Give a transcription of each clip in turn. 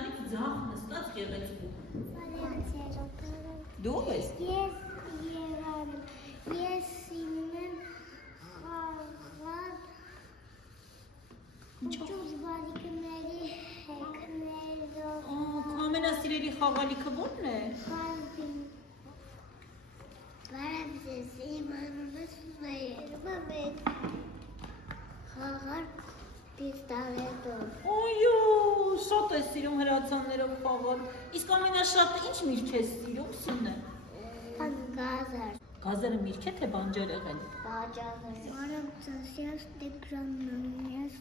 Ձեզանից ձախ նստած գեղեցկու։ Դու ով ես։ Ես սիրում խաղալ ջուր բալիկների հեքներով։ Քո ամենասիրելի խաղալիքը ո՞րն է։ Բարև ձեզ, իմ անունը Սուզայրում է խաղալ պիստոլետով։ Ոյո, շատ ես սիրում հրացաններով խաղալ։ Իսկ ամենաշատը ինչ միրգ ես սիրում, Սյունե։ Գազար։ Գազերը միրգ է թե բանջարեղեն։ Բանջարեղեն։ Բարև ձեզ, ես Տիգրանն եմ, ես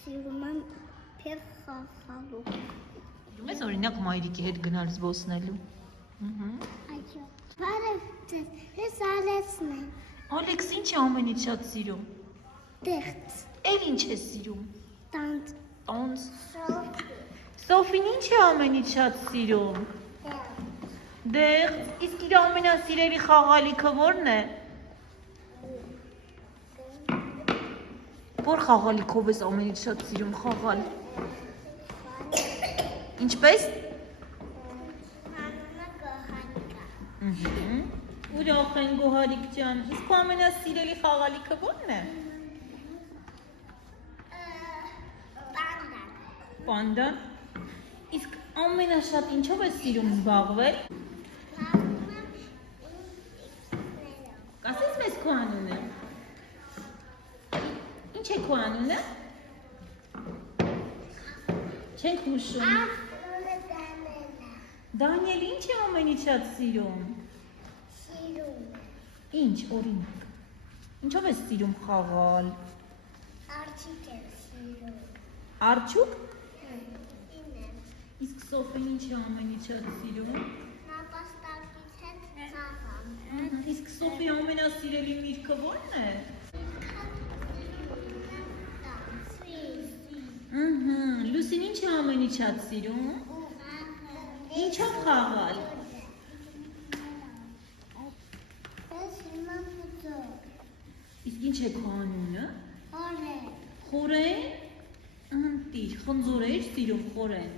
սիրում եմ փեխ խաղալու։ Դու ես օրինակ մայրիկի հետ գնալ զբոսնելու։ Այո։ Բարև ձեզ, ես Ալեքսն եմ։ Ալեքս ինչ է ամենից շատ սիրում։ Դեղց։ Էլ ինչ է սիրում։ Տանց։ Տոնց։ Սոֆին ինչ է ամենից շատ սիրում։ Դեղց։ Իսկ իր ամենասիրելի խաղալիքը ո՞րն է։ Որ խաղալիքով ես ամենից շատ սիրում խաղալ։ Ինչպես։ Ուրախ են Գոհարիկ ջան, իսկ քո ամենասիրելի խաղալիքը ո՞րն է։ Պանդան։ Իսկ ամենաշատ ինչով ես սիրում զբաղվել։ Կասես մեզ քո անունը։ Ինչ է քո անունը։ Չենք հուշում։ Դանիել ինչ է ամենից շատ սիրում։ Ինչ, օրինակ։ Ինչով ես սիրում խաղալ։ Արջիկ եմ սիրում։ Արջուկ։ Իսկ Սոֆին ինչ է ամենից շատ սիրում։ Նապաստակից հետ ծաղամ։ Իսկ Սոֆի ամենասիրելի միրգը ո՞րն է։ Լուսին ինչ է ամենից շատ սիրում։ Ինչով խաղալ։ Իսկ ինչ է քո անունը։ Խորեն։ Ընտիր, խնձոր էր սիրում խորեն։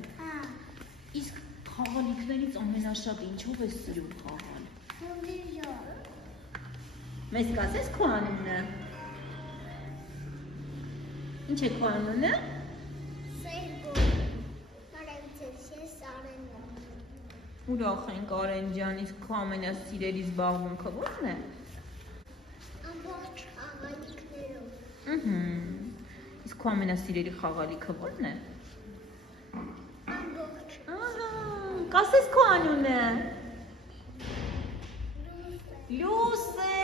Իսկ խաղալիքներից ամենաշատ ինչով ես սիրում խաղալ։ Մեզ կասես քո անունը։ Ինչ է քո անունը։ Ուրախ ենք Արեն ջան, իսկ քո ամենասիրելի զբաղմունքը ո՞րն է։ Ամբողջ խաղալիքներով։ Իսկ քո ամենասիրելի խաղալիքը ո՞րն է։ Ամբողջ։ Կասես քո անունը։ Լուսե,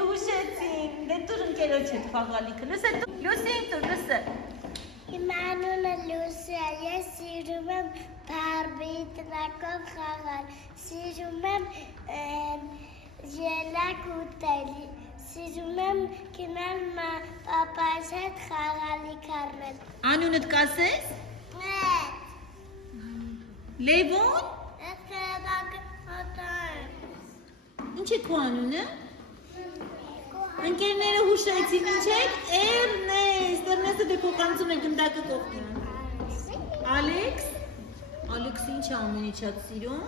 հուշեցին, դե տուր ընկերոջ հետ խաղալիքը։ Լուսե, Լուսին տուր, Լուսե։ Իմ անունը Լուսի է, ես սիրում եմ Բարբի տնակով խաղալ, սիրում եմ ելակ ուտել, սիրում եմ գնալ պապայիս հետ խաղալիք առնել։ Անունդ կասես։ Լևոն։ Ինչ է քո անունը։ Ընկերները հուշեցին ինչ է։ Էրնեստը դե փոխանցում է գնդակը կողքին։ Ալեքս։ Ալեքսը ինչ է ամենից շատ սիրում։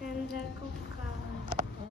Գնդակով խաղալ։